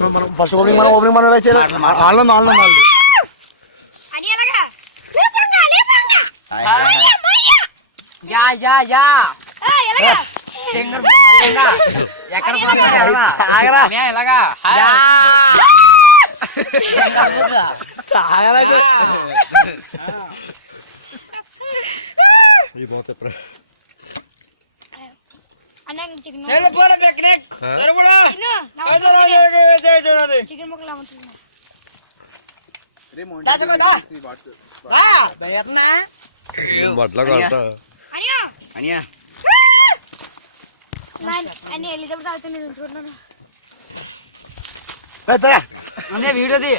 మనం first opening మనం online ఎక్కడ చికెన్ ముక్కలు వీడియోది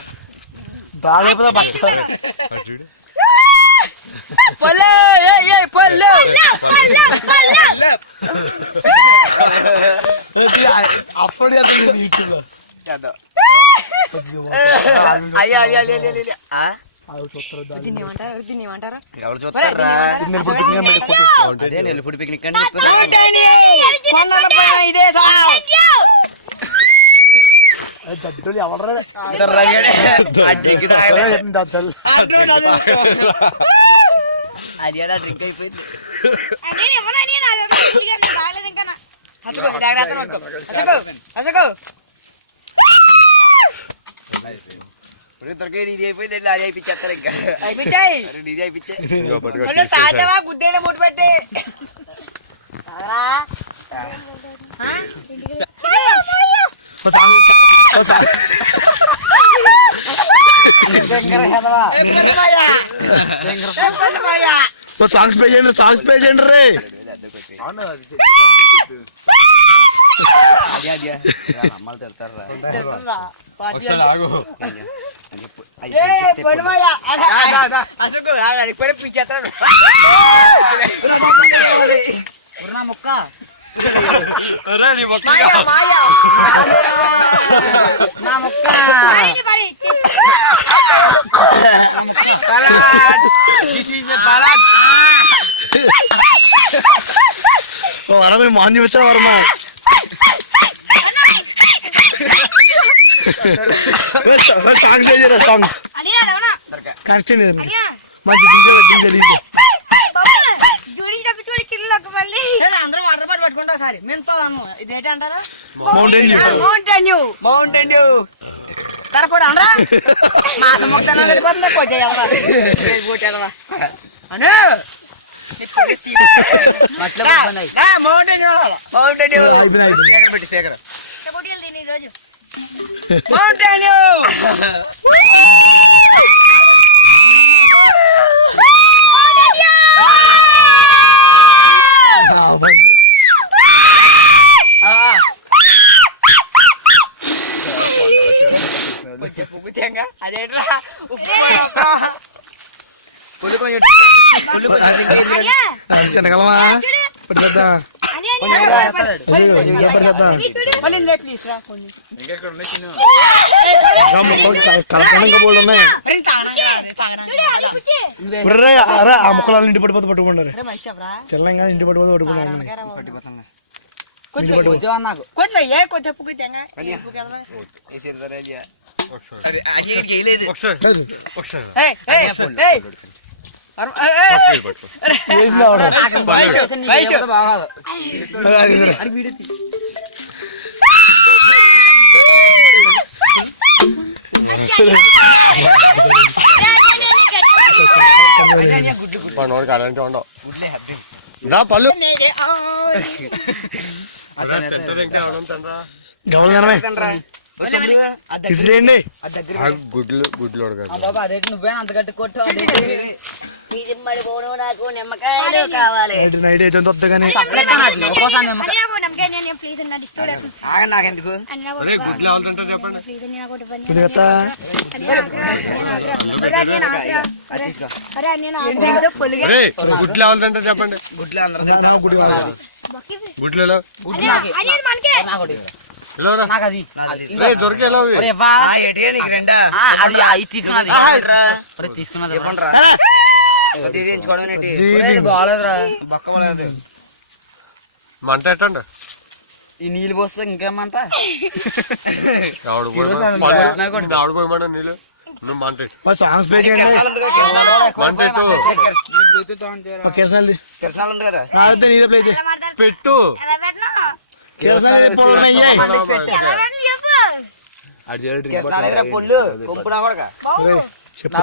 అప్పుడు ఎవరు చూస్తారా అదే నెల్లిపూడి పిక్నిక్ అని ఇదే అది ఎలా డ్రింక్ అయిపోయింది ఇది అయిపోయింది అది అయిపించేస్తారు ఇంకా అయిపించాయి ఇది అయిపించాయి సాధ్యమా గుద్దేళ్ళ ముట్టు పెట్టి సాంగ్స్ పే చేయండి రే అమ్మాలు తెలుతారా మొక్క నా మొక్క మాంది వచ్చా వర్మ సాంగ్స్ కరెక్ట్ మంచి అందరూ వాటర్ బాటిల్ పట్టుకుంటా సారి మేము ఇదేంటి అంటారా మౌంటైన్ డ్యూ తరపోదు అనరా మాస మొక్కన సరిపోతుందా పోచేయవా అను మౌంటైన్ డ్యూ స్పీకర్ పెట్టి స్పీకర్ మౌంటైన్ డ్యూ అదేట్లా తినగలమా ఆ ముక్కలు ఇంటి పడిపోతే పట్టుకుంటారు తెలంగాణ ఇంటి పడిపోతే పట్టుకుంటారు మనోడికి అలాంటి ఉండవు పళ్ళు గుడ్లు అదే నువ్వే అంత గట్టి కొట్టు నాకు నిమ్మకాయలు కావాలి నాకెందుకు గుడ్లు అవ్వాలంటే చెప్పండి గుడ్లు అందరూ గుడ్లు తీసుకున్నది బాగాలేదురా బొక్క బాగాలేదు మంట ఎట్టండి ఈ నీళ్ళు పోస్తే ఇంకేమంట ఆవిడ పోయమన్నా నీళ్ళు నువ్వు మంట సాంగ్స్ ప్లే చేయండి కిరసనాలది కిరసాలు ఉంది కదా నాతో నీదే ప్లే చేయి పెట్టు కిరసనాలు కిరసాలు ఎదురా పొల్లు కొంపు నా కొడక చెప్పు